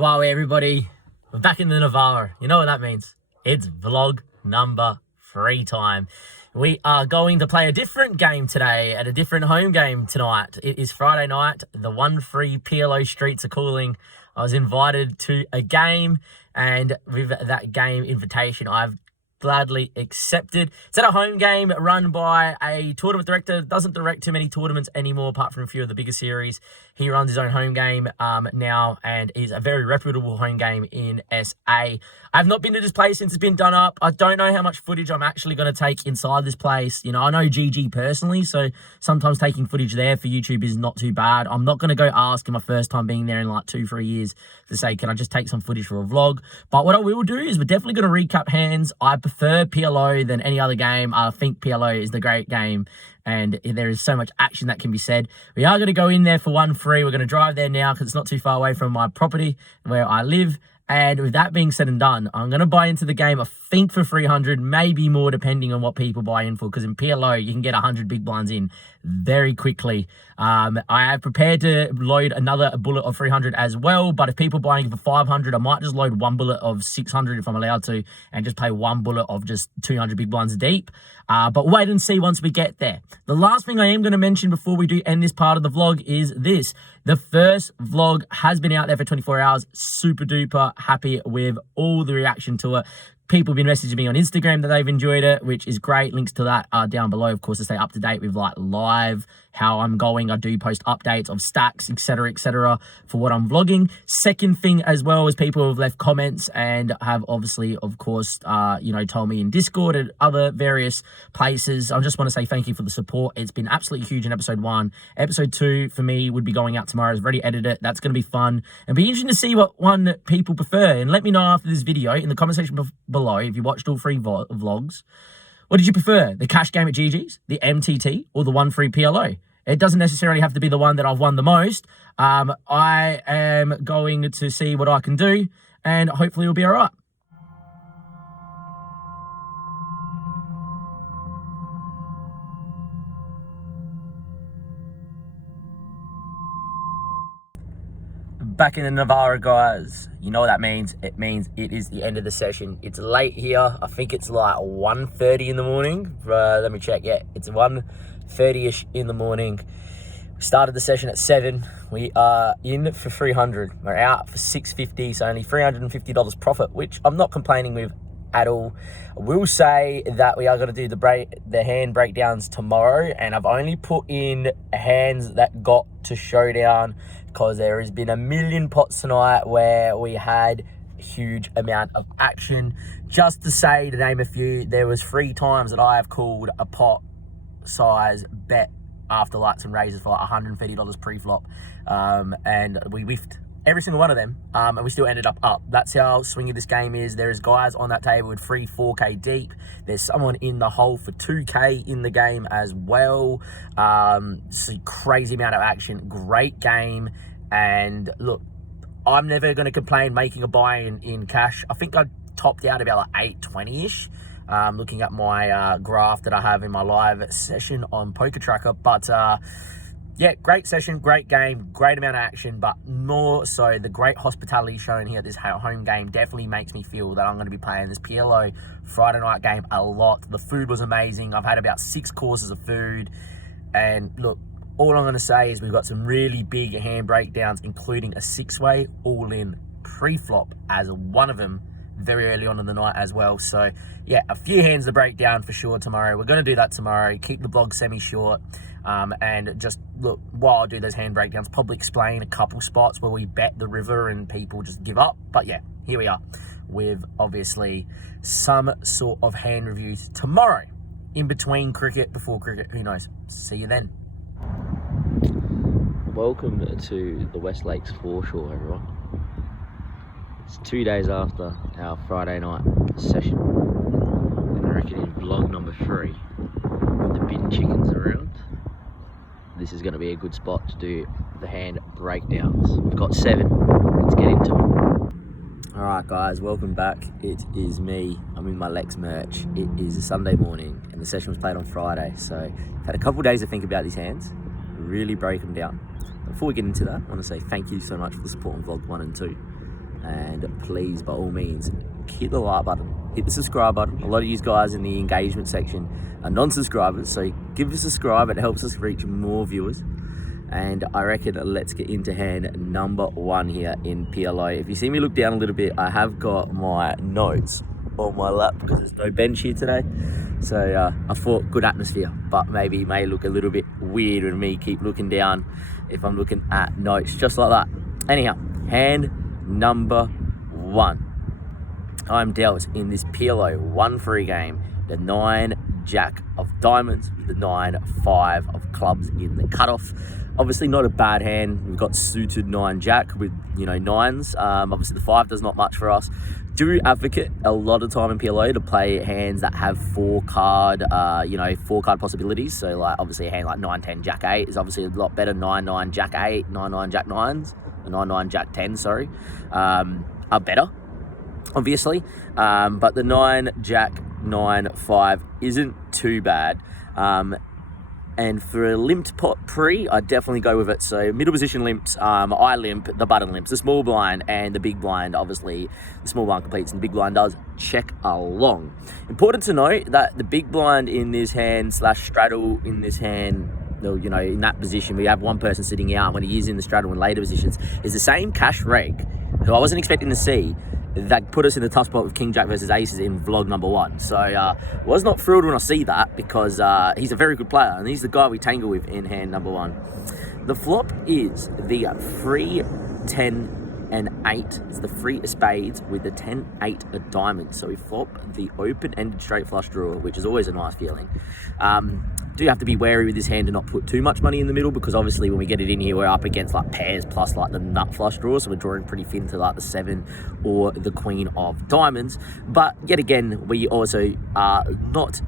Hello everybody, we're back in the Navarra. You know what that means? It's vlog number 3 time. We are going to play a different game today at a different home game tonight. It is Friday night. The 1-3 PLO streets are cooling. I was invited to a game, and with that game invitation, I've gladly accepted. It's at a home game run by a tournament director. Doesn't direct too many tournaments anymore, apart from a few of the bigger series. He runs his own home game now, and is a very reputable home game in SA. I've not been to this place since it's been done up. I don't know how much footage I'm actually going to take inside this place. You know, I know GG personally, so sometimes taking footage there for YouTube is not too bad. I'm not going to go ask in my first time being there in like 2-3 years to say, can I just take some footage for a vlog? But what I will do is we're definitely going to recap hands. I prefer PLO than any other game. I think PLO is the great game, and there is so much action that can be said. We are going to go in there for 1-3. We're going to drive there now because it's not too far away from my property where I live. And with that being said and done, I'm going to buy into the game, I think, for 300, maybe more, depending on what people buy in for. Because in PLO, you can get 100 big blinds in very quickly. I have prepared to load another bullet of 300 as well. But if people buying for 500, I might just load one bullet of 600 if I'm allowed to, and just play one bullet of just 200 big blinds deep. But wait and see once we get there. The last thing I am going to mention before we do end this part of the vlog is this. The first vlog has been out there for 24 hours. Super duper happy with all the reaction to it. People have been messaging me on Instagram that they've enjoyed it, which is great. Links to that are down below, of course, to stay up to date with like live, how I'm going. I do post updates of stacks, etc., for what I'm vlogging. Second thing as well is people have left comments and have obviously, of course, told me in Discord and other various places. I just want to say thank you for the support. It's been absolutely huge in episode 1. Episode 2 for me would be going out tomorrow. I've already edited it. That's going to be fun and be interesting to see what one people prefer. And let me know after this video in the comment section below if you watched all 3 vlogs. What did you prefer? The cash game at GG's, the MTT, or the 1-3 PLO? It doesn't necessarily have to be the one that I've won the most. I am going to see what I can do, and hopefully it'll be all right. Back in the Navarra, guys. You know what that means? It means it is the end of the session. It's late here. I think it's like 1:30 in the morning. Let me check. Yeah, it's 1:30ish in the morning. We started the session at 7. We are in for 300. We're out for 650, so only $350 profit, which I'm not complaining with at all. I will say that we are going to do the hand breakdowns tomorrow, and I've only put in hands that got to showdown because there has been a million pots tonight where we had a huge amount of action. Just to say, to name a few, there was 3 times that I have called a pot size bet after lights and razors for like $130 pre-flop, and we whiffed every single one of them, and we still ended up. That's how swingy this game is. There's guys on that table with 3-4K deep. There's someone in the hole for 2K in the game as well. It's a crazy amount of action. Great game. And look, I'm never going to complain making a buy in cash. I think I topped out about like 820-ish. Looking at my graph that I have in my live session on Poker Tracker. But yeah, great session, great game, great amount of action, but more so the great hospitality shown here at this home game definitely makes me feel that I'm going to be playing this PLO Friday night game a lot. The food was amazing. I've had about 6 courses of food. And look, all I'm going to say is we've got some really big hand breakdowns, including a 6-way all-in pre-flop as one of them very early on in the night as well. So yeah, a few hands to break down for sure tomorrow. We're going to do that tomorrow. Keep the blog semi-short. And just look, while I do those hand breakdowns, probably explain a couple spots where we bet the river and people just give up. But yeah, here we are with obviously some sort of hand reviews tomorrow, in between cricket, before cricket, who knows. See you then. Welcome to the West Lakes foreshore, everyone. It's 2 days after our Friday night session, and I reckon in vlog number 3, with the bin chickens around, this is going to be a good spot to do the hand breakdowns. We've got 7. Let's get into it. Alright guys, welcome back. It is me. I'm in my Lex merch. It is a Sunday morning and the session was played on Friday. So I've had a couple of days to think about these hands, really break them down. Before we get into that, I want to say thank you so much for the support on vlog 1 and 2. And please, by all means, hit the like button, hit the subscribe button. A lot of you guys in the engagement section are non-subscribers, so give us a subscribe. It helps us reach more viewers. And I reckon let's get into hand number 1 here in PLO. If you see me look down a little bit, I have got my notes on my lap because there's no bench here today. So I thought good atmosphere, but maybe it may look a little bit weird when me keep looking down if I'm looking at notes just like that. Anyhow, hand number 1. I'm dealt in this PLO 1-3 game, the 9 Jack of Diamonds, the 9-5 of clubs in the cutoff. Obviously not a bad hand. We've got suited 9 Jack with, you know, 9s. Obviously the 5 does not much for us. Do advocate a lot of time in PLO to play hands that have 4-card, 4-card possibilities. So like obviously a hand like 9-10 Jack 8 is obviously a lot better. 9-9 Jack 8, 9-9 Jack 9s, 9-9 Jack 10, sorry, are better, obviously. But the 9 Jack 9-5 isn't too bad. And for a limped pot pre, I'd definitely go with it. So middle position limps, I limp, the button limps, the small blind and the big blind. Obviously, the small blind completes and the big blind does. Check along. Important to note that the big blind in this hand / straddle in this hand, you know, in that position, we have one person sitting out when he is in the straddle in later positions, is the same cash reg, who I wasn't expecting to see, that put us in the tough spot with King Jack versus Aces in vlog number 1. So was not thrilled when I see that because he's a very good player and he's the guy we tangle with in hand number 1. The flop is the 3, 10 and 8. It's the 3 of spades with the 10, 8 of diamonds. So we flop the open-ended straight flush draw, which is always a nice feeling. Do have to be wary with this hand to not put too much money in the middle because obviously when we get it in here, we're up against like pairs plus like the nut flush draw. So we're drawing pretty thin to like the 7 or the queen of diamonds. But yet again, we also are not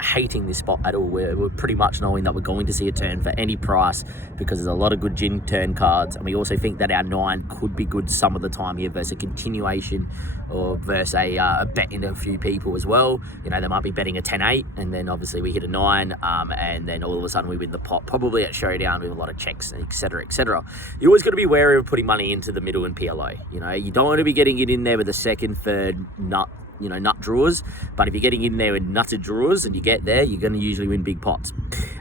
hating this spot at all. We're pretty much knowing that we're going to see a turn for any price because there's a lot of good gin turn cards, and we also think that our 9 could be good some of the time here versus a continuation or versus a bet into a few people as well. You know, they might be betting a 10-8 and then obviously we hit a 9 and then all of a sudden we win the pot, probably at showdown with a lot of checks, etc, etc. You always got to be wary of putting money into the middle in PLO. You know, you don't want to be getting it in there with a second, third nut draws, but if you're getting in there with nutted draws and you get there, you're going to usually win big pots.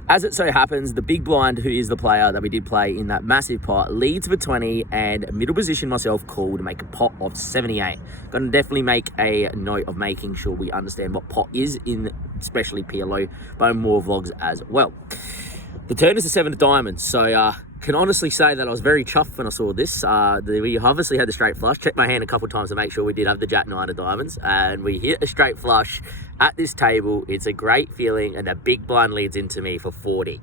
As it so happens, the big blind, who is the player that we did play in that massive pot, leads for 20 and middle position myself call to make a pot of 78. Going to definitely make a note of making sure we understand what pot is in especially PLO, but more vlogs as well. The turn is the 7 of diamonds, so can honestly say that I was very chuffed when I saw this. We obviously had the straight flush. Checked my hand a couple of times to make sure we did have the Jack 9 of diamonds, and we hit a straight flush at this table. It's a great feeling, and that big blind leads into me for 40.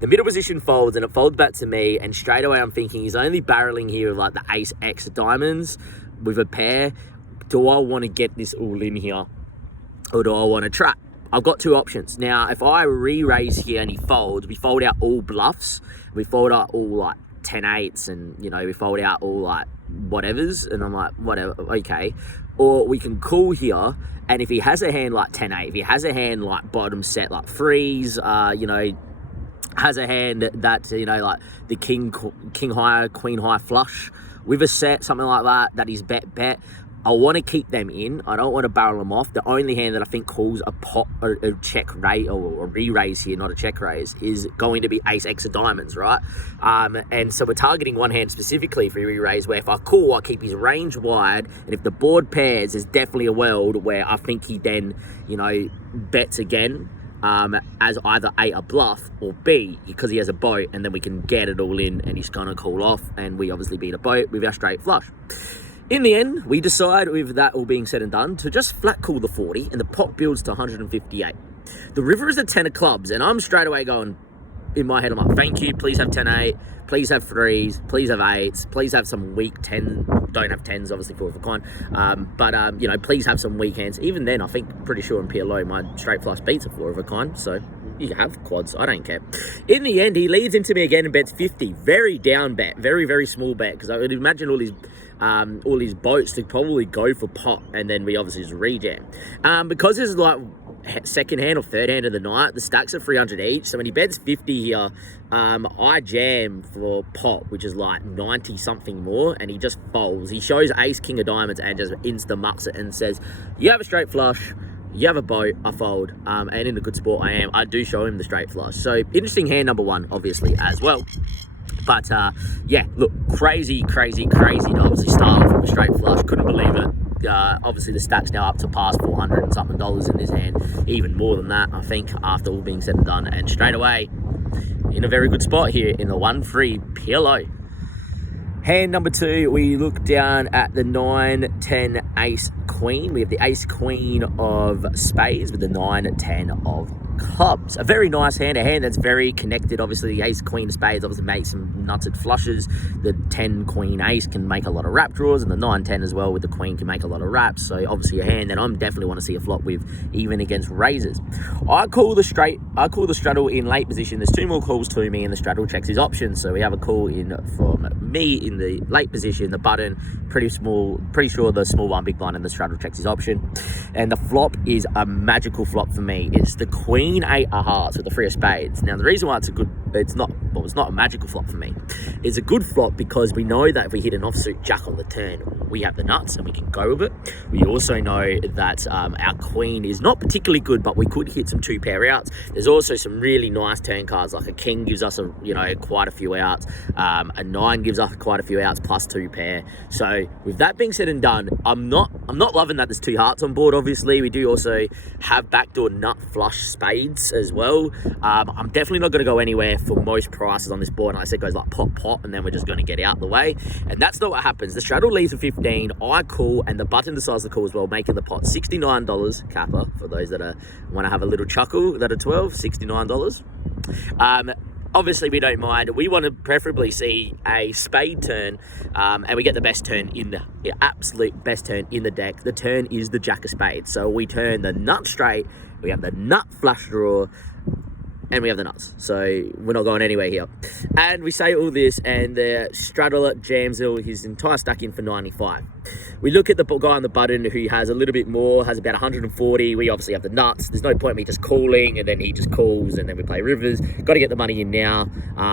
The middle position folds, and it folds back to me, and straight away I'm thinking he's only barreling here with like the Ace X of diamonds with a pair. Do I want to get this all in here, or do I want to trap? I've got 2 options. Now, if I re-raise here and he folds, we fold out all bluffs. We fold out all like 10-8s and, you know, we fold out all like whatevers. And I'm like, whatever, okay. Or we can call here. And if he has a hand like 10-8, if he has a hand like bottom set like 3s, you know, has a hand that, you know, like the king high, queen high flush with a set, something like that he's bet. I want to keep them in. I don't want to barrel them off. The only hand that I think calls a pot or a check raise or a re-raise here, not a check raise, is going to be Ace X of diamonds, right? And so we're targeting one hand specifically for re-raise where if I call, I keep his range wide. And if the board pairs, there's definitely a world where I think he then, you know, bets again as either A, a bluff, or B, because he has a boat, and then we can get it all in and he's going to call off. And we obviously beat a boat with our straight flush. In the end, we decide, with that all being said and done, to just flat call the 40, and the pot builds to 158. The river is a 10 of clubs, and I'm straight away going, in my head, I'm like, thank you, please have 10-8, please have 3s, please have 8s, please have some weak 10, don't have 10s, obviously, 4 of a kind, but, you know, please have some weak hands. Even then, I think, pretty sure in PLO, my straight flush beats a 4 of a kind, so you have quads, I don't care. In the end, he leads into me again and bets 50. Very down bet, very, very small bet, because I would imagine all his boats to probably go for pot, and then we obviously just rejam. Because there's like second hand or third hand of the night. The stacks are 300 each. So when he bets 50 here, I jam for pot, which is like 90 something more, and he just folds. He shows ace, king of diamonds, and just insta mucks it and says, you have a straight flush, you have a boat, I fold, and in a good sport I do show him the straight flush. So interesting hand number one, obviously, as well. But yeah, look, crazy to obviously start off with a straight flush. Couldn't believe it. Obviously the stack's now up to past $400 and something in this hand, even more than that, I think, after all being said and done. And straight away, in a very good spot here in the 1-3 PLO. Hand number two, we look down at the 9-10 ace queen. We have the ace queen of spades with the 9-10 of clubs. A very nice hand, a hand that's very connected. Obviously the ace queen of spades obviously makes some nutted flushes. The 10 queen ace can make a lot of wrap draws, and the 9-10 as well with the queen can make a lot of wraps. So obviously a hand that I'm definitely want to see a flop with, even against razors. I call the straddle in late position. There's two more calls to me, and the straddle checks his options. So we have a call in from me in the late position, the button pretty sure the small one big blind, and the straddle checks his option. And the flop is a magical flop for me. It's the queen 8 of hearts with the 3 of spades. Now the reason why it's not a magical flop for me. It's a good flop because we know that if we hit an offsuit jack on the turn, we have the nuts and we can go with it. We also know that our queen is not particularly good, but we could hit some 2 pair outs. There's also some really nice turn cards, like a king gives us quite a few outs. A 9 gives us quite a few outs plus 2 pair. So with that being said and done, I'm not loving that there's 2 hearts on board. Obviously we do also have backdoor nut flush spades as well. I'm definitely not going to go anywhere for most prices on this board, and I said goes like pot, and then we're just going to get out the way, and that's not what happens. The straddle leaves at 15, I call, and the button decides to call as well, making the pot $69 capper for those that want to have a little chuckle that are 12. $69. Obviously we don't mind. We want to preferably see a spade turn, and we get the best turn in the absolute best turn in the deck. The turn is the jack of spades, so we turn the nut straight, we have the nut flush draw, and we have the nuts. So we're not going anywhere here. And we say all this, and the straddler jams his entire stack in for 95. We look at the guy on the button who has a little bit more, has about 140. We obviously have the nuts. There's no point in me just calling, and then he just calls, and then we play rivers. Got to get the money in now,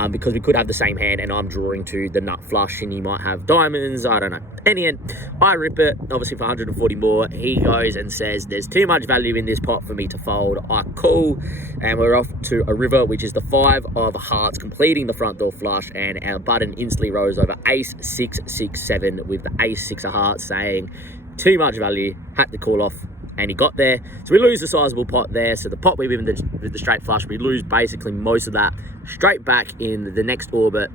because we could have the same hand, and I'm drawing to the nut flush, and he might have diamonds. I don't know. In the end, I rip it, obviously for 140 more. He goes and says, there's too much value in this pot for me to fold. I call, and we're off to a river, which is the 5 of hearts, completing the front door flush, and our button instantly rose over ace 6 6 7 with the ace 6 of hearts, saying too much value, had to call off, and he got there. So we lose a sizable pot there. So the pot we win with the straight flush, we lose basically most of that straight back in the next orbit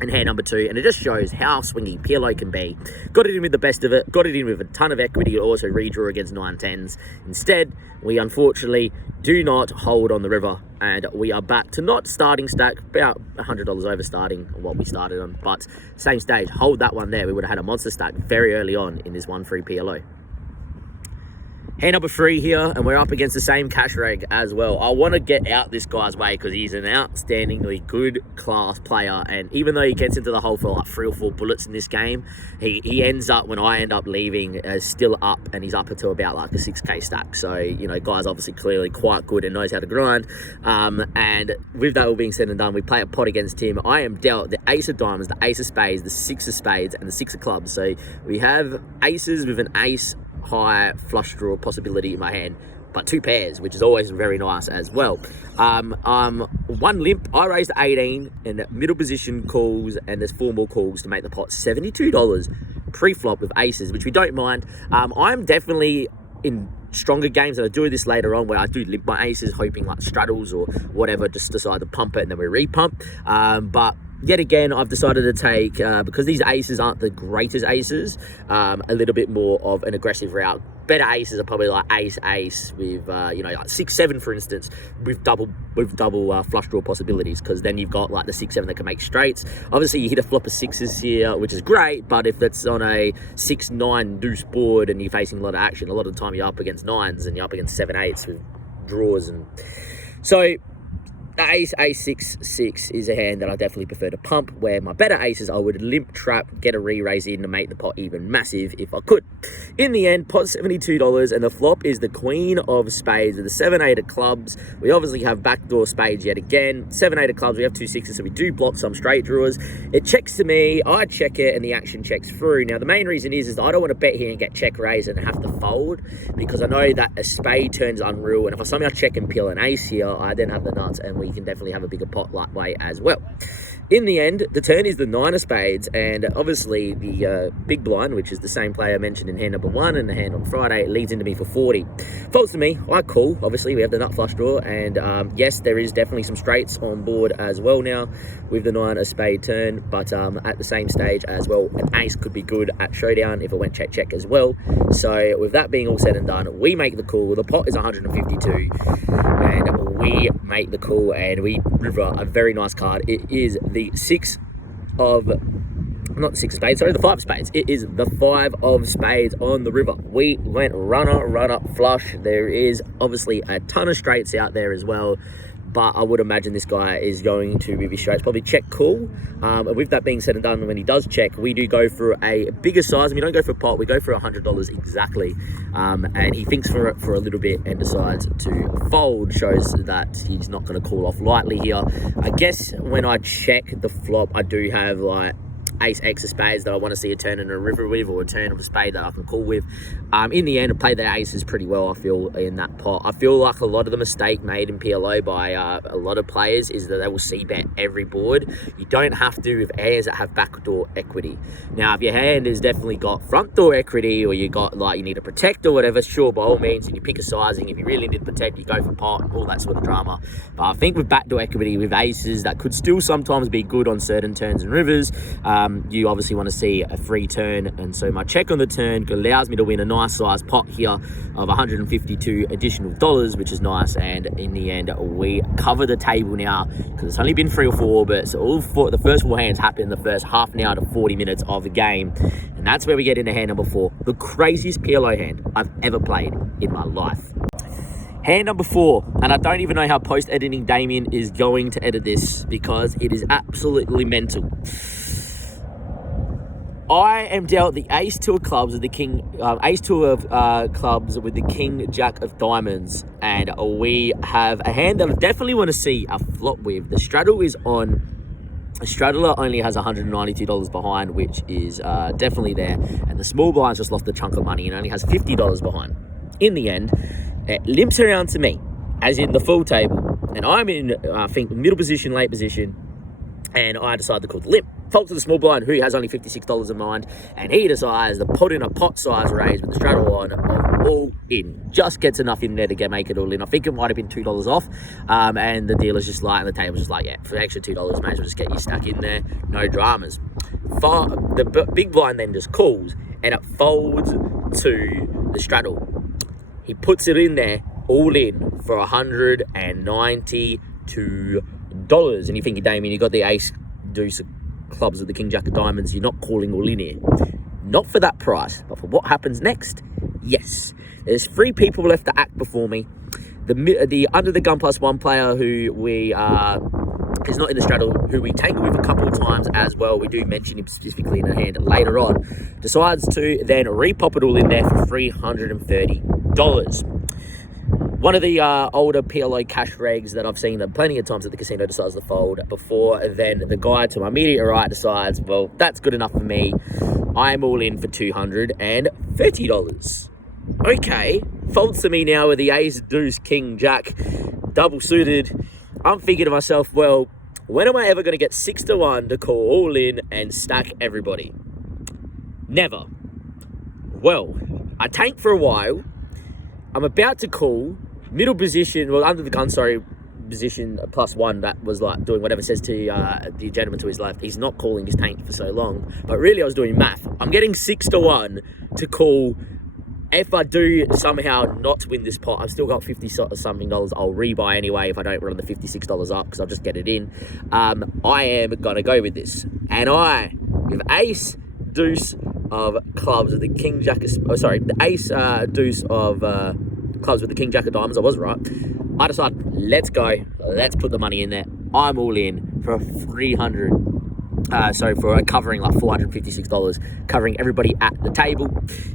and hand number 2, and it just shows how swingy PLO can be. Got it in with the best of it, got it in with a ton of equity to also redraw against 9-10s. Instead, we unfortunately do not hold on the river, and we are back to not starting stack, about $100 over starting what we started on, but same stage, hold that one there. We would have had a monster stack very early on in this 1-3 PLO. Hand number 3 here, and we're up against the same cash reg as well. I want to get out this guy's way because he's an outstandingly good class player, and even though he gets into the hole for like 3 or 4 bullets in this game, he ends up, when I end up leaving, still up, and he's up until about like a 6k stack. So, guy's obviously clearly quite good and knows how to grind. And with that all being said and done, we play a pot against him. I am dealt the ace of diamonds, the ace of spades, the 6 of spades, and the 6 of clubs. So we have aces with an ace high flush draw possibility in my hand, but 2 pairs, which is always very nice as well. One limp, I raised 18, and middle position calls, and there's 4 more calls to make the pot $72 pre-flop with aces, which we don't mind. I'm definitely in stronger games, and I do this later on where I do limp my aces, hoping like straddles or whatever, just decide to pump it and then we repump. But yet again, I've decided to take, because these aces aren't the greatest aces, a little bit more of an aggressive route. Better aces are probably like ace with like 6-7 for instance, with double flush draw possibilities, because then you've got like the 6-7 that can make straights. Obviously you hit a flop of 6s here, which is great, but if it's on a 6-9 deuce board and you're facing a lot of action, a lot of the time you're up against 9s and you're up against 7-8s with draws. And so the ace 6 is a hand that I definitely prefer to pump, where my better aces I would limp trap, get a re-raise in to make the pot even massive if I could. In the end, pot $72, and the flop is the queen of spades with the 7-8 of clubs. We obviously have backdoor spades yet again. 7-8 of clubs, we have 2 6s, so we do block some straight drawers. It checks to me, I check it, and the action checks through. Now, the main reason is that I don't want to bet here and get check raised and have to fold, because I know that a spade turns unreal, and if I somehow check and peel an ace here, I then have the nuts, and we can definitely have a bigger pot that way as well. In the end, the turn is the 9 of spades, and obviously the big blind, which is the same player I mentioned in hand number 1 and the hand on Friday, leads into me for 40. Folds to me, I call. Obviously, we have the nut flush draw, and yes, there is definitely some straights on board as well now with the 9 of spade turn, but at the same stage as well, an ace could be good at showdown if it went check as well. So with that being all said and done, we make the call. The pot is 152, and we make the call, and we river a very nice card. It is the 6 of, not the 6 of spades, sorry, the 5 of spades. It is the 5 of spades on the river. We went runner flush. There is obviously a ton of straights out there as well, but I would imagine this guy is going to move his straights, probably check call. And with that being said and done, when he does check, we do go for a bigger size. We don't go for a pot, we go for $100 exactly. And he thinks for a little bit and decides to fold. Shows that he's not going to call off lightly here. I guess when I check the flop, I do have like ace X of spades that I want to see a turn in a river with, or a turn of a spade that I can call with. In the end, I played the aces pretty well, I feel, in that pot. I feel like a lot of the mistake made in PLO by a lot of players is that they will c-bet every board. You don't have to with hands that have backdoor equity. Now, if your hand has definitely got front door equity, or you got like you need to protect or whatever, sure, by all means, and you pick a sizing. If you really need to protect, you go for pot, all that sort of drama. But I think with backdoor equity, with aces, that could still sometimes be good on certain turns and rivers. You obviously want to see a free turn, and so my check on the turn allows me to win a nice size pot here of $152 additional dollars, which is nice. And in the end, we cover the table now, because it's only been 3 or 4, but so the first 4 hands happen in the first half an hour to 40 minutes of the game, and that's where we get into hand number 4, the craziest PLO hand I've ever played in my life. Hand number 4, and I don't even know how post-editing Damien is going to edit this, because it is absolutely mental. I am dealt the ace 2 of clubs with the king, ace 2 of clubs with the king jack of diamonds, and we have a hand that I definitely want to see a flop with. The straddle is on. A straddler only has $192 behind, which is definitely there, and the small blind's just lost a chunk of money and only has $50 behind. In the end, it limps around to me, as in the full table, and I'm in, I think, middle position, late position, and I decide to call the limp. Fold to the small blind, who has only $56 in mind, and he decides to put in a pot size raise with the straddle on of all in. Just gets enough in there to make it all in. I think it might have been $2 off, and the dealer's just like, and the table's just like, yeah, for the extra $2, may as well just get you stuck in there, no dramas. The big blind then just calls, and it folds to the straddle. He puts it in there, all in, for $192. And you're thinking, Damien, you got the ace deuce of clubs with the king jack of diamonds, you're not calling all in here. Not for that price, but for what happens next, yes. There's 3 people left to act before me. The under the gun +1 player, who we is not in the straddle, who we tangle with a couple of times as well, we do mention him specifically in a hand later on, decides to then repop it all in there for $330. One of the older PLO cash regs that I've seen plenty of times at the casino decides to fold before then the guy to my immediate right decides, well, that's good enough for me. I'm all in for $230. Okay, folds to me now with the ace, deuce, king, jack, double suited. I'm thinking to myself, well, when am I ever going to get 6-1 to call all in and stack everybody? Never. Well, I tank for a while. I'm about to call. Middle position, well, under the gun, sorry, position +1 that was like doing whatever says to the gentleman to his left. He's not calling, his tanked for so long. But really, I was doing math. I'm getting 6-1 to call. If I do somehow not win this pot, I've still got $50-something. I'll rebuy anyway if I don't run the $56 up, because I'll just get it in. I am going to go with this. And I, with ace, deuce of clubs with the king jack of, the ace, deuce of clubs with the king jack of diamonds, I was right. I decided, let's go. Let's put the money in there. I'm all in for covering like $456, covering everybody at the table.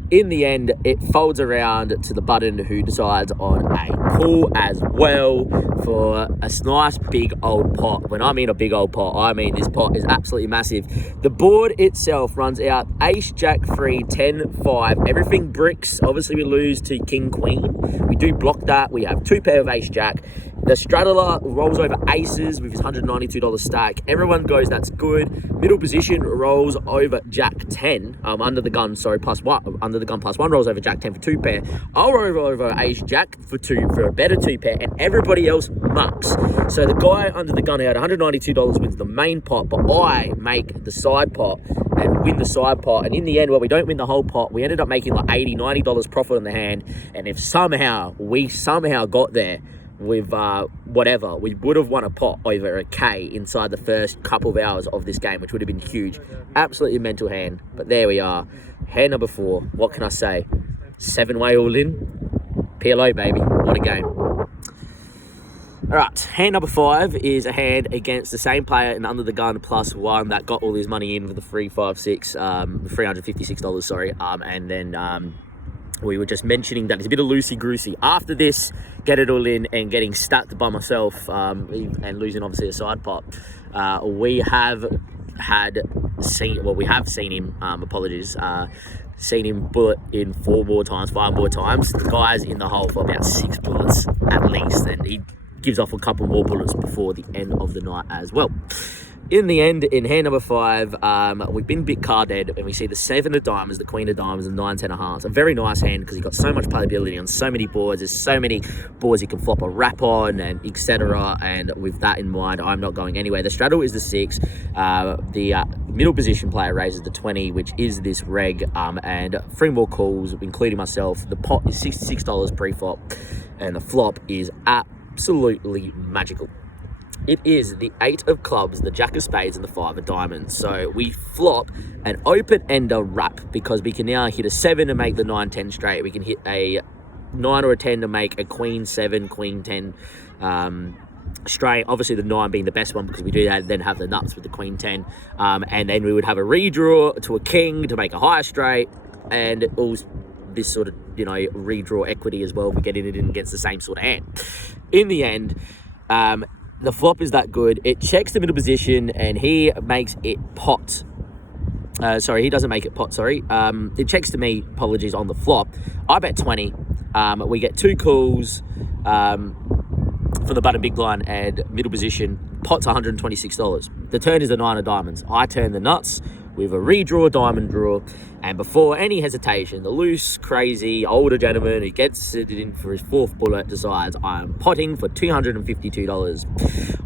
In the end, it folds around to the button who decides on a call as well for a nice big old pot. When I mean a big old pot, I mean this pot is absolutely massive. The board itself runs out ace, jack, 3, 10, 5, everything bricks. Obviously we lose to king, queen. We do block that. We have 2 pair of ace, jack. The straddler rolls over aces with his $192 stack. Everyone goes, that's good. Middle position rolls over jack 10, under the gun, under the gun plus 1 rolls over jack 10 for 2 pair. I'll roll over ace jack for a better 2 pair, and everybody else mucks. So the guy under the gun out $192 wins the main pot, but I make the side pot and win the side pot. And in the end, well, we don't win the whole pot. We ended up making like $80, $90 profit on the hand. And if we somehow got there with whatever, we would have won a pot over a K inside the first couple of hours of this game, which would have been huge. Absolutely mental hand, but there we are. Hand number 4, what can I say? 7-way all in. PLO, baby. What a game. All right, hand number 5 is a hand against the same player in under the gun plus 1 that got all his money in for the $356, sorry. And then we were just mentioning that it's a bit of loosey-goosey. After this, get it all in and getting stacked by myself and losing obviously a side pot, we have seen him, seen him bullet in 5 more times. The guy's in the hole for about 6 bullets at least, and he gives off a couple more bullets before the end of the night as well. In the end, in hand number 5, we've been a bit card dead, and we see the 7 of diamonds, the queen of diamonds, and 9, 10 of hearts. A very nice hand because he's got so much playability on so many boards. There's so many boards he can flop a wrap on, and etc. And with that in mind, I'm not going anywhere. The straddle is the 6. The middle position player raises the 20, which is this reg, and 3 more calls, including myself. The pot is $66 pre-flop, and the flop is absolutely magical. It is the 8 of clubs, the jack of spades, and the 5 of diamonds. So we flop an open-ender wrap because we can now hit a 7 to make the 9, 10 straight. We can hit a 9 or a 10 to make a queen 7, queen 10 straight. Obviously the 9 being the best one because we do then have the nuts with the queen 10. And then we would have a redraw to a king to make a higher straight, and all this sort of, redraw equity as well. We get it in against the same sort of hand. In the end, the flop is that good. It checks the middle position and he makes it pot. He doesn't make it pot, It checks to me, apologies, on the flop. I bet 20. We get 2 calls for the button big blind and middle position. Pot's $126. The turn is the 9 of diamonds. I turn the nuts with a redraw diamond draw, and before any hesitation, the loose, crazy, older gentleman who gets it in for his 4th bullet decides I'm potting for $252.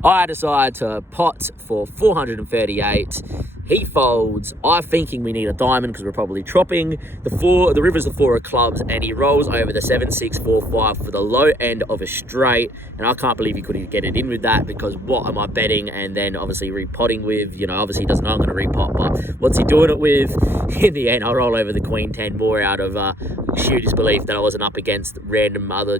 I decide to pot for $438. He folds. I'm thinking we need a diamond because we're probably tropping. The river's the 4 of clubs, and he rolls over the 7, 6, 4, 5 for the low end of a straight. And I can't believe he couldn't get it in with that, because what am I betting and then obviously repotting with? Obviously he doesn't know I'm going to repot, but what's he doing it with? In the end, I roll over the queen 10 more out of sheer disbelief that I wasn't up against random other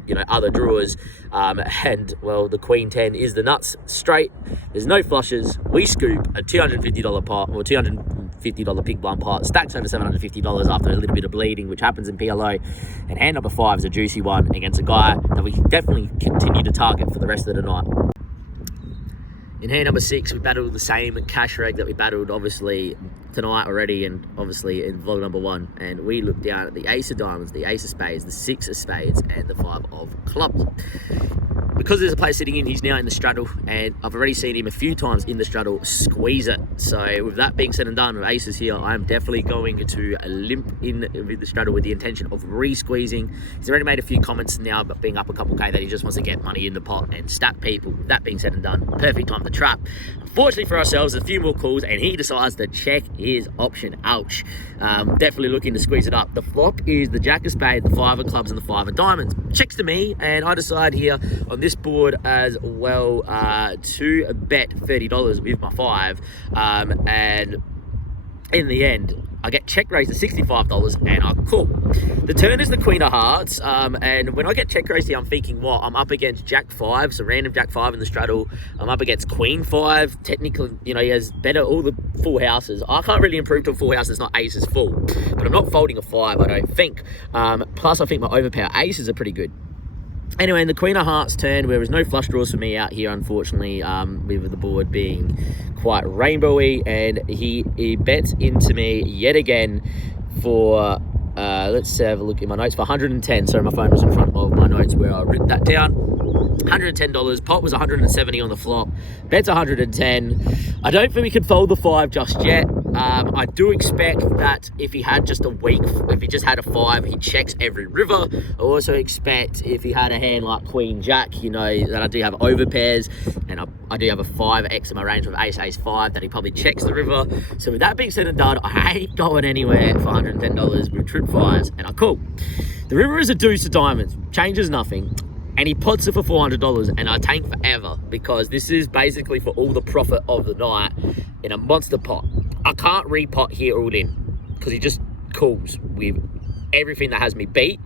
drawers. And well, the queen 10 is the nuts straight. There's no flushes. We scoop a $250 pot, or $250 big blind pot, stacks over $750 after a little bit of bleeding, which happens in PLO. And hand number 5 is a juicy one against a guy that we can definitely continue to target for the rest of the night. In hand number 6, we battled the same cash reg that we battled obviously tonight already, and obviously in vlog number 1. And we look down at the ace of diamonds, the ace of spades, the 6 of spades, and the 5 of clubs. Because there's a player sitting in, he's now in the straddle, and I've already seen him a few times in the straddle squeeze it. So with that being said and done, with aces here, I'm definitely going to limp in with the straddle with the intention of re-squeezing. He's already made a few comments now about being up a couple K that he just wants to get money in the pot and stack people. With that being said and done, perfect time to trap. Unfortunately for ourselves, a few more calls, and he decides to check his option. Ouch. Definitely looking to squeeze it up. The flop is the jack of spades, the 5 of clubs, and the 5 of diamonds. Checks to me, and I decide here on this board as well to bet $30 with my 5, and in the end I get check raised to $65, and I call. The turn is the Queen of Hearts, and when I get check raised here, I'm thinking, what? I'm up against Jack 5, so random Jack 5 in the straddle. I'm up against Queen 5. Technically, you know, he has better all the full houses. I can't really improve to a full house that's not aces full, but I'm not folding a 5, I don't think. Plus, I think my overpower aces are pretty good. Anyway, in the Queen of Hearts turn, there was no flush draws for me out here, unfortunately, with the board being quite rainbowy, and he bets into me yet again for, let's have a look at my notes, for 110. Sorry, my phone was in front of my notes where I wrote that down. $110. Pot was 170 on the flop. Bet's 110. I don't think we could fold the 5 just yet. I do expect that if he had just a weak, if he just had a 5, he checks every river. I also expect if he had a hand like Queen Jack, you know, that I do have overpairs, and I do have a 5x in my range with ace, ace 5, that he probably checks the river. So with that being said and done, I ain't going anywhere for $110 with trip 5s, and I call. The river is a deuce of diamonds, changes nothing. And he pots it for $400, and I tank forever because this is basically for all the profit of the night in a monster pot. I can't repot here all in because he just calls with everything that has me beat,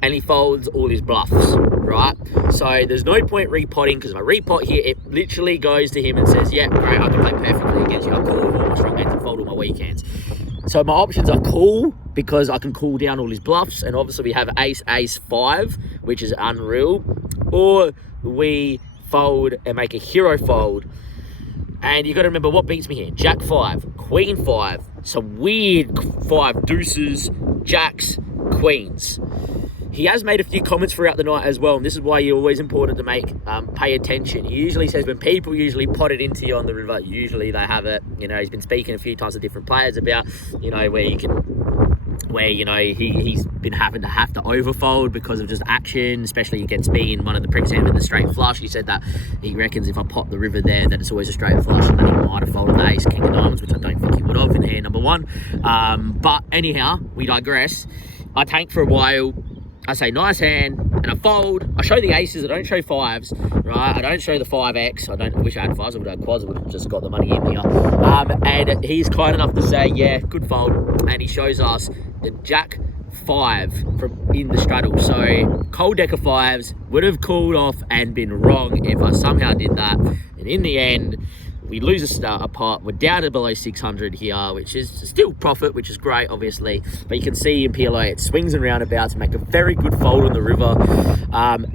and he folds all his bluffs, right? So there's no point repotting, because if I repot here, it literally goes to him and says, yeah, great, I can play perfectly against you. I'll call with all my strong hands and fold all my weak hands. So my options are cool, because I can cool down all his bluffs, and obviously we have ace, ace 5, which is unreal, or we fold and make a hero fold. And you got to remember what beats me here. Jack 5, Queen 5, some weird 5 deuces, jacks, queens. He has made a few comments throughout the night as well, and this is why you're always important to pay attention. He usually says when people usually pot it into you on the river, usually they have it. You know, he's been speaking a few times to different players about, you know, he's been having to overfold because of just action, especially against me in one of the previous hands with the straight flush. He said that he reckons if I pot the river there, that it's always a straight flush, and that he might have folded the ace, king of diamonds, which I don't think he would have in hand number 1. But anyhow, we digress. I tank for a while. I say nice hand, and I fold. I show the aces, I don't show 5s, right? I don't show the 5x. I wish I had 5s, I would have had quads, I would have just got the money in here. And he's kind enough to say, yeah, good fold. And he shows us the Jack 5 from in the straddle. So cold deck of 5s would have cooled off and been wrong if I somehow did that. And in the end, we lose a pot. We're down to below 600 here, which is still profit, which is great, obviously. But you can see in PLO, it swings and roundabouts, make a very good fold on the river.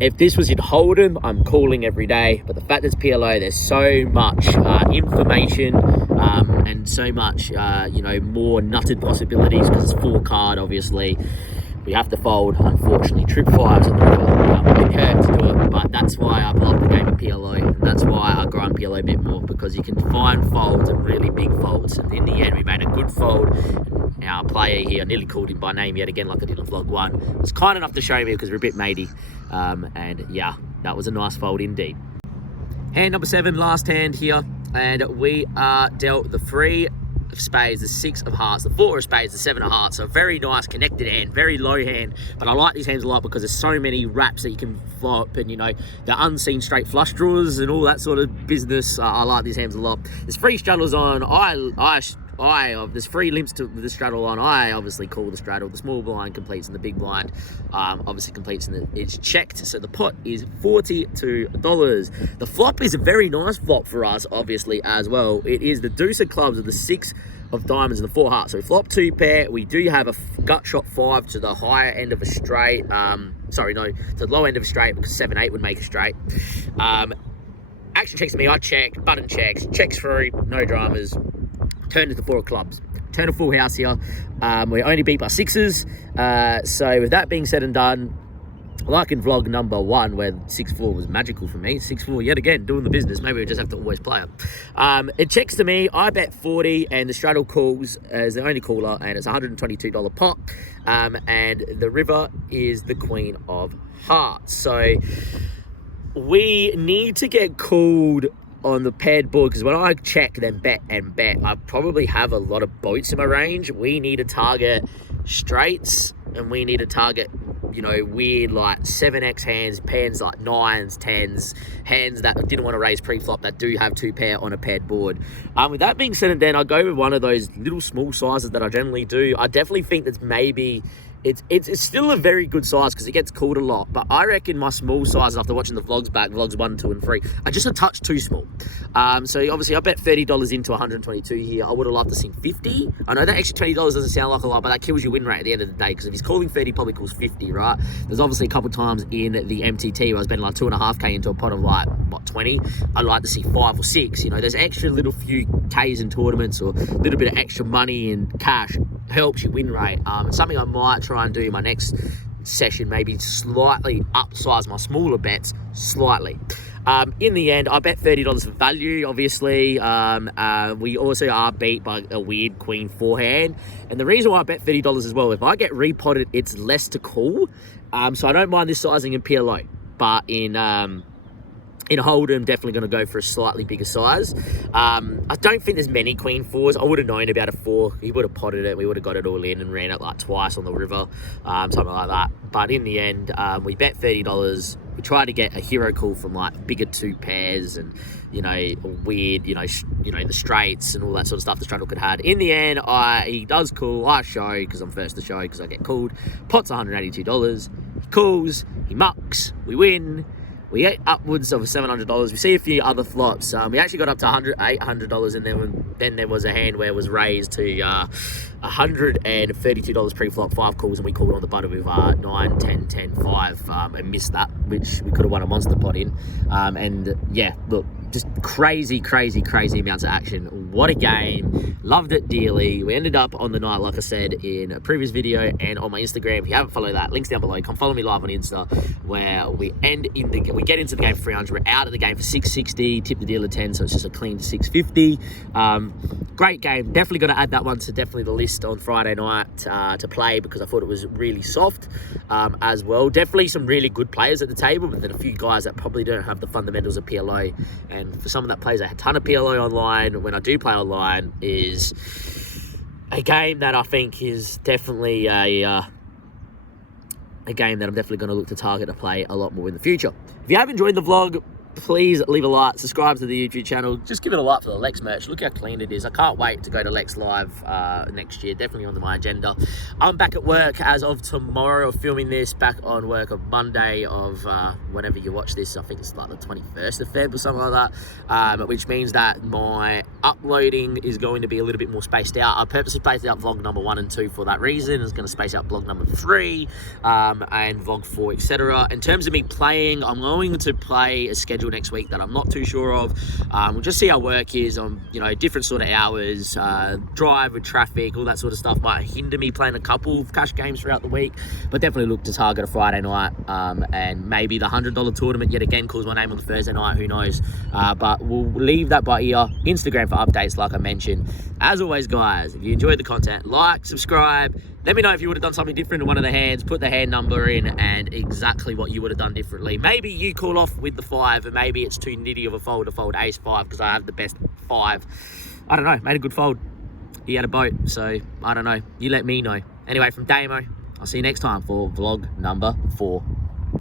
If this was in Hold'em, I'm calling every day. But the fact it's PLO, there's so much information and so much, more nutted possibilities, because it's 4 card, obviously. We have to fold, unfortunately. Trip 5s on the river. It hurts to do it, but that's why I love the game of PLO. And that's why I grind PLO a bit more, because you can find folds and really big folds. And in the end, we made a good fold. And our player here, I nearly called him by name yet again, like I did on vlog 1. Was kind enough to show me because we're a bit matey. And yeah, that was a nice fold indeed. Hand number 7, last hand here. And we are dealt the 3 of spades, the 6 of hearts, the 4 of spades, the 7 of hearts. So very nice connected hand, very low hand. But I like these hands a lot because there's so many wraps that you can flop, and you know, the unseen straight flush draws and all that sort of business. I like these hands a lot. There's 3 straddles on. There's 3 limps to the straddle on. I obviously call the straddle. The small blind completes, and the big blind obviously completes, and it's checked. So the pot is $42. The flop is a very nice flop for us, obviously, as well. It is the deuce of clubs with the 6 of diamonds and the 4 hearts. So we flop 2 pair. We do have a gut shot 5 to the higher end of a straight. To the low end of a straight, because 7-8 would make a straight. Action checks to me, I check, button checks through, no dramas. Turn to the 4 of clubs. Turn a full house here. We're only beat by 6s. So with that being said and done, like in vlog number 1, where 6-4 was magical for me, 6-4 yet again, doing the business. Maybe we just have to always play it. It checks to me, I bet 40, and the straddle calls as the only caller, and it's $122 pot. And the river is the Queen of Hearts. So we need to get called on the paired board, because when I check, then bet, I probably have a lot of boats in my range. We need to target straights, and we need to target weird like 7x hands, pairs like 9s, 10s, hands that didn't want to raise pre-flop that do have 2 pair on a paired board. With that being said and done, I go with one of those little small sizes that I generally do. I definitely think that's maybe it's still a very good size because it gets called a lot, but I reckon my small sizes after watching the vlogs back, vlogs 1, 2 and 3, are just a touch too small. So obviously I bet $30 into 122 here. I would have loved to see 50. I know that extra $20 doesn't sound like a lot, but that kills your win rate at the end of the day, because if he's calling 30, he probably calls 50, right? There's obviously a couple times in the MTT where I was betting like 2.5k into a pot of like, what, 20. I'd like to see 5 or 6. There's extra little few Ks in tournaments, or a little bit of extra money and cash helps your win rate. Something I might try and do in my next session, maybe slightly upsize my smaller bets slightly. In the end, I bet $30 for value, obviously. We also are beat by a weird queen forehand. And the reason why I bet $30 as well, if I get repotted, it's less to call. So I don't mind this sizing in PLO. But in Hold'em, definitely going to go for a slightly bigger size. I don't think there's many queen 4s. I would have known about a 4. He would have potted it. We would have got it all in and ran it like twice on the river, something like that. But in the end, we bet $30. We try to get a hero call from like bigger 2 pairs and, weird, the straights and all that sort of stuff the straddle could had. In the end, he does call. I show because I'm first to show because I get called. Pot's $182. He calls. He mucks. We win. We get upwards of $700. We see a few other flops. We actually got up to $800, and then there was a hand where it was raised to $132 pre-flop, 5 calls, and we called on the button with 9, 10, 10, 5, and missed that, which we could have won a monster pot in. And yeah, look, just crazy amounts of action. What a game. Loved it dearly. We ended up on the night, like I said, in a previous video and on my Instagram. If you haven't followed that, links down below. Come follow me live on Insta, where we get into the game for 300. We're out of the game for 660. Tip the dealer 10, so it's just a clean 650. Great game. Definitely got to add that one to definitely the list on Friday night to play, because I thought it was really soft as well. Definitely some really good players at the table, but then a few guys that probably don't have the fundamentals of PLO. And for someone that plays a ton of PLO online, when I do play online, is a game that I think is definitely a game that I'm definitely going to look to target to play a lot more in the future. If you have enjoyed the vlog, please leave a like, subscribe to the YouTube channel, just give it a like for the Lex merch. Look how clean it is. I can't wait to go to Lex Live next year, definitely on my agenda. I'm back at work as of tomorrow, filming this, back on work on Monday of whenever you watch this. I think it's like the 21st of Feb or something like that, which means that my uploading is going to be a little bit more spaced out. I purposely spaced out vlog number 1 and 2 for that reason. It's going to space out vlog number 3 and vlog 4, etc. In terms of me playing, I'm going to play a schedule next week that I'm not too sure of. We'll just see how work is on, different sort of hours, drive with traffic, all that sort of stuff might hinder me playing a couple of cash games throughout the week, but definitely look to target a Friday night, and maybe the $100 tournament yet again calls my name on the Thursday night, who knows. But we'll leave that by ear. Instagram for updates, like I mentioned. As always, guys, if you enjoyed the content, like, subscribe. Let me know if you would have done something different in one of the hands. Put the hand number in and exactly what you would have done differently. Maybe you call off with the 5, and maybe it's too nitty of a fold to fold ace 5 because I have the best 5. I don't know. Made a good fold. He had a boat, so I don't know. You let me know. Anyway, from Damo, I'll see you next time for vlog number 4.